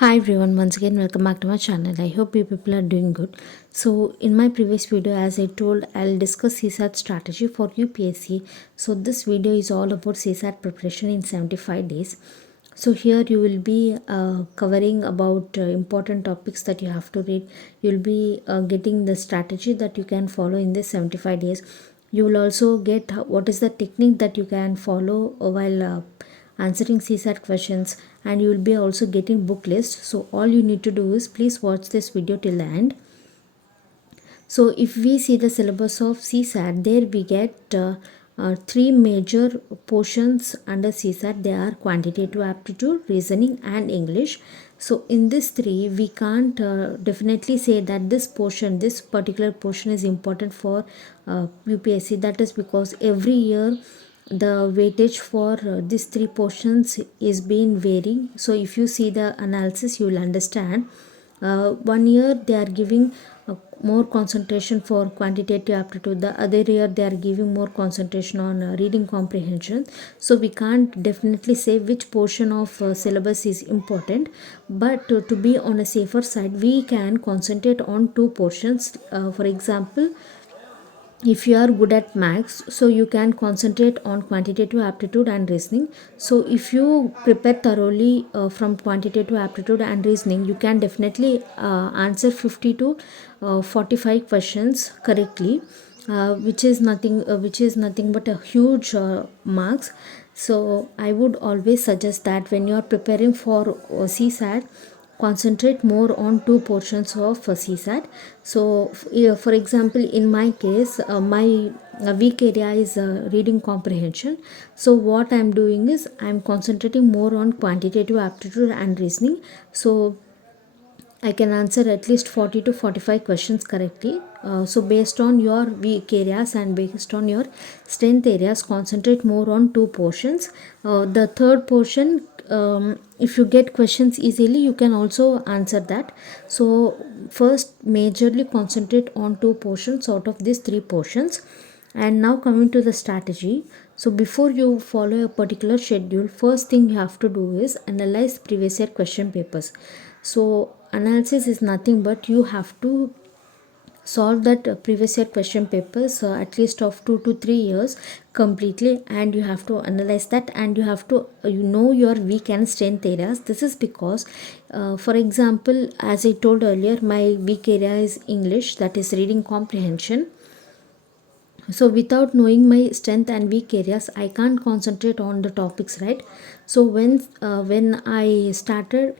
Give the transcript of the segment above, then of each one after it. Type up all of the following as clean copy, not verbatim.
Hi everyone, once again welcome back to my channel. I hope you people are doing good. So in my previous video, as I told, I'll discuss CSAT strategy for UPSC. So this video is all about CSAT preparation in 75 days. So here you will be covering about important topics that you have to read. You'll be getting the strategy that you can follow in this 75 days. You will also get what is the technique that you can follow while answering CSAT questions, and you will be also getting book list. So all you need to do is please watch this video till the end. So if we see the syllabus of CSAT, there we get three major portions under CSAT. They are quantitative aptitude, reasoning and English. So in this three, we can't definitely say that this particular portion is important for UPSC. That is because every year the weightage for these three portions is being varying. So if you see the analysis, you will understand. One year they are giving more concentration for quantitative aptitude, the other year they are giving more concentration on reading comprehension. So we can't definitely say which portion of syllabus is important, but to be on a safer side, we can concentrate on two portions. For example, if you are good at maths, so you can concentrate on quantitative aptitude and reasoning. So if you prepare thoroughly from quantitative aptitude and reasoning, you can definitely answer 50 to 45 questions correctly, which is nothing but a huge marks. So I would always suggest that when you are preparing for CSAT, concentrate more on two portions of CSAT. So for example, in my case, my weak area is reading comprehension. So what I'm doing is I'm concentrating more on quantitative aptitude and reasoning. So I can answer at least 40 to 45 questions correctly. So based on your weak areas and based on your strength areas, concentrate more on two portions. The third portion, if you get questions easily, you can also answer that. So first majorly concentrate on two portions out of these three portions. And now coming to the strategy. So before you follow a particular schedule, first thing you have to do is analyze previous year question papers. So analysis is nothing but you have to solve that previous year question papers at least of 2 to 3 years completely, and you have to analyze that, and you have to your weak and strength areas. This is because for example, as I told earlier, my weak area is English, that is reading comprehension. So without knowing my strength and weak areas, I can't concentrate on the topics, right? So when I started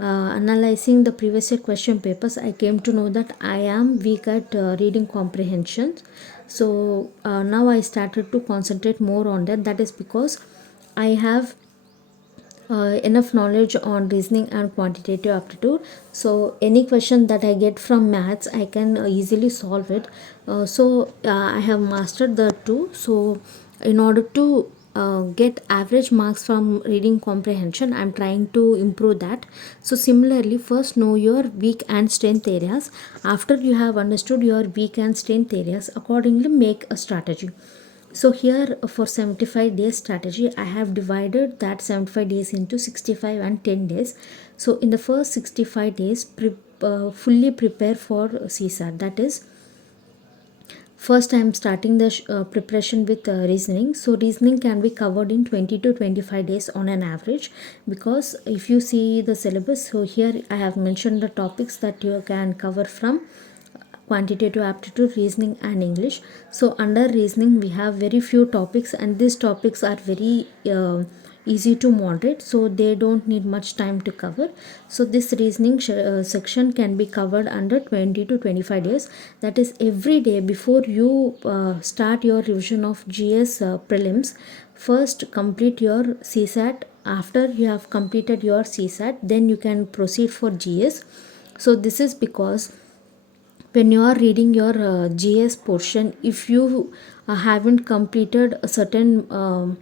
analyzing the previous year question papers, I came to know that I am weak at reading comprehension. So now I started to concentrate more on that. That is because I have enough knowledge on reasoning and quantitative aptitude. So any question that I get from maths, I can easily solve it. I have mastered the two. So in order to get average marks from reading comprehension, I'm trying to improve that. So similarly, first know your weak and strength areas. After you have understood your weak and strength areas, accordingly make a strategy. So here for 75 days strategy, I have divided that 75 days into 65 and 10 days. So in the first 65 days, fully prepare for CSAT. That is, first I am starting the preparation with reasoning. So reasoning can be covered in 20 to 25 days on an average, because if you see the syllabus, so here I have mentioned the topics that you can cover from quantitative aptitude, reasoning and English. So under reasoning we have very few topics, and these topics are very easy to moderate, so they don't need much time to cover. So this reasoning section can be covered under 20 to 25 days. That is, every day before you start your revision of GS prelims, first complete your CSAT. After you have completed your CSAT, then you can proceed for GS. So this is because when you are reading your GS portion, if you haven't completed a certain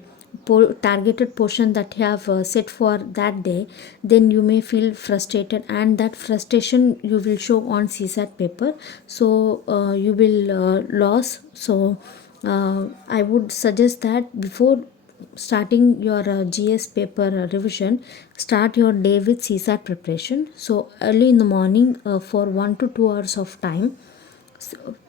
targeted portion that you have set for that day, then you may feel frustrated, and that frustration you will show on CSAT paper. So you will lose. So I would suggest that before starting your GS paper revision, start your day with CSAT preparation. So early in the morning, for 1 to 2 hours of time,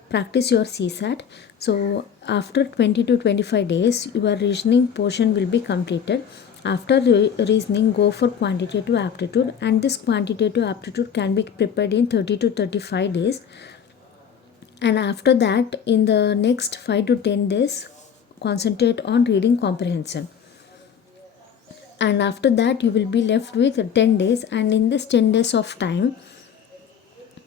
practice your CSAT. So after 20 to 25 days, your reasoning portion will be completed. After reasoning, go for quantitative aptitude, and this quantitative aptitude can be prepared in 30 to 35 days. And after that, in the next 5 to 10 days, concentrate on reading comprehension. And after that, you will be left with 10 days, and in this 10 days of time,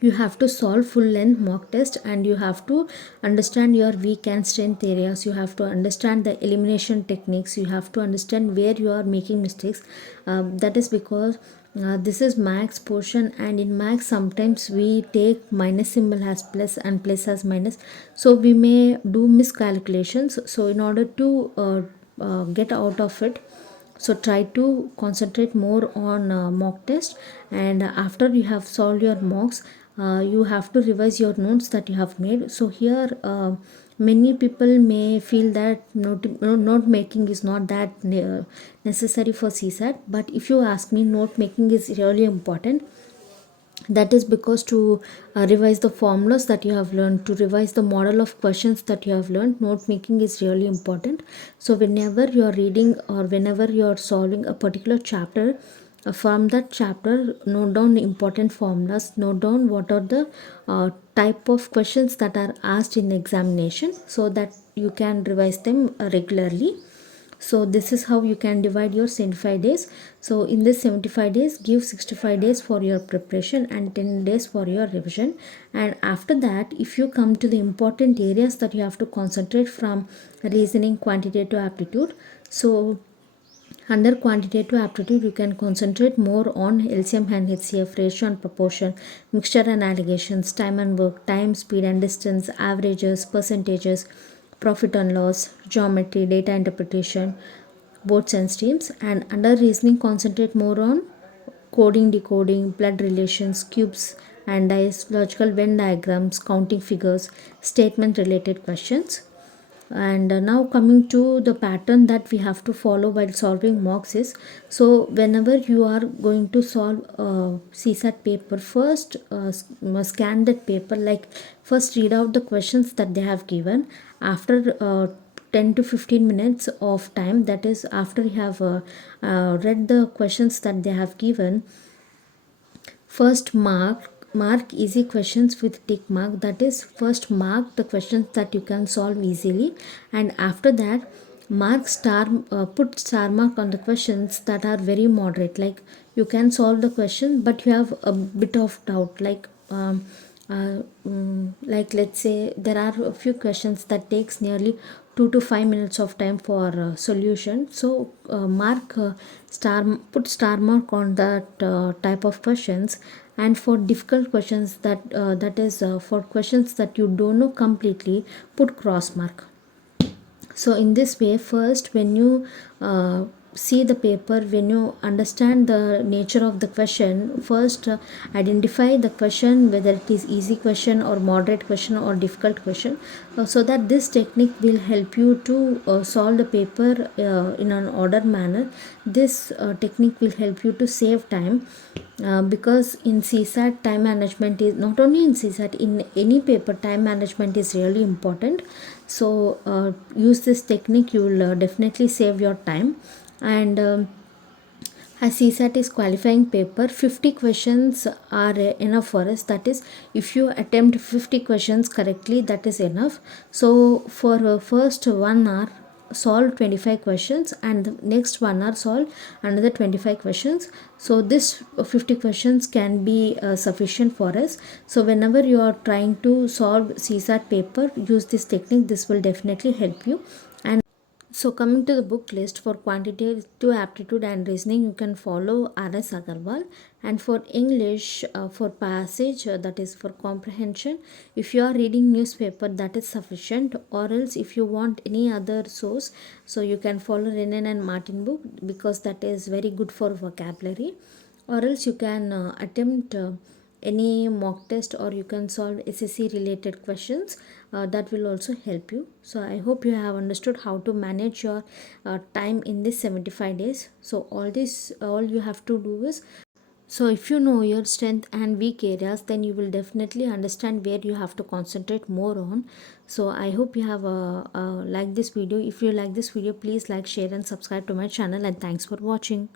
you have to solve full length mock test, and you have to understand your weak and strength areas. You have to understand the elimination techniques. You have to understand where you are making mistakes. That is because this is max portion, and in max sometimes we take minus symbol as plus and plus as minus, so we may do miscalculations. So in order to get out of it, so try to concentrate more on mock test. And after you have solved your mocks, you have to revise your notes that you have made. So here many people may feel that note making is not that necessary for CSAT, but if you ask me, note making is really important. That is because to revise the formulas that you have learned, to revise the model of questions that you have learned, note making is really important. So whenever you are reading or whenever you are solving a particular chapter, from that chapter, note down important formulas, note down what are the type of questions that are asked in examination, so that you can revise them regularly. So this is how you can divide your 75 days. So in this 75 days, give 65 days for your preparation and 10 days for your revision. And after that, if you come to the important areas that you have to concentrate from reasoning, quantitative aptitude, so under quantitative aptitude, you can concentrate more on LCM and HCF, ratio and proportion, mixture and allegations, time and work, time, speed and distance, averages, percentages, profit and loss, geometry, data interpretation, boats and streams. And under reasoning, concentrate more on coding, decoding, blood relations, cubes and dice, logical Venn diagrams, counting figures, statement related questions. And now coming to the pattern that we have to follow while solving mocks is, so whenever you are going to solve CSAT paper, first scan that paper, like first read out the questions that they have given. After 10 to 15 minutes of time, that is after you have read the questions that they have given, first mark easy questions with tick mark. That is, first mark the questions that you can solve easily, and after that mark star put star mark on the questions that are very moderate, like you can solve the question but you have a bit of doubt, like let's say there are a few questions that takes nearly 2 to 5 minutes of time for solution. So mark star put star mark on that type of questions. And for difficult questions, that is for questions that you don't know completely, put cross mark. So in this way, first when you see the paper, when you understand the nature of the question, first identify the question, whether it is easy question or moderate question or difficult question, so that this technique will help you to solve the paper in an order manner. This technique will help you to save time, because in CSAT, time management is not only in CSAT, in any paper, time management is really important. So use this technique, you will definitely save your time. And as CSAT is qualifying paper, 50 questions are enough for us. That is, if you attempt 50 questions correctly, that is enough. So for first 1 hour, solve 25 questions, and the next 1 hour solve another 25 questions. So this 50 questions can be sufficient for us. So whenever you are trying to solve CSAT paper, use this technique. This will definitely help you. And so coming to the book list, for quantitative aptitude and reasoning, you can follow R.S. Agarwal. And for English, for passage, that is for comprehension, if you are reading newspaper, that is sufficient. Or else if you want any other source, so you can follow Renan and Martin book, because that is very good for vocabulary. Or else you can attempt any mock test, or you can solve SSC related questions. That will also help you. So I hope you have understood how to manage your time in this 75 days. So all you have to do is, so if you know your strength and weak areas, then you will definitely understand where you have to concentrate more on. So I hope you have liked this video. If you like this video, please like, share and subscribe to my channel, and thanks for watching.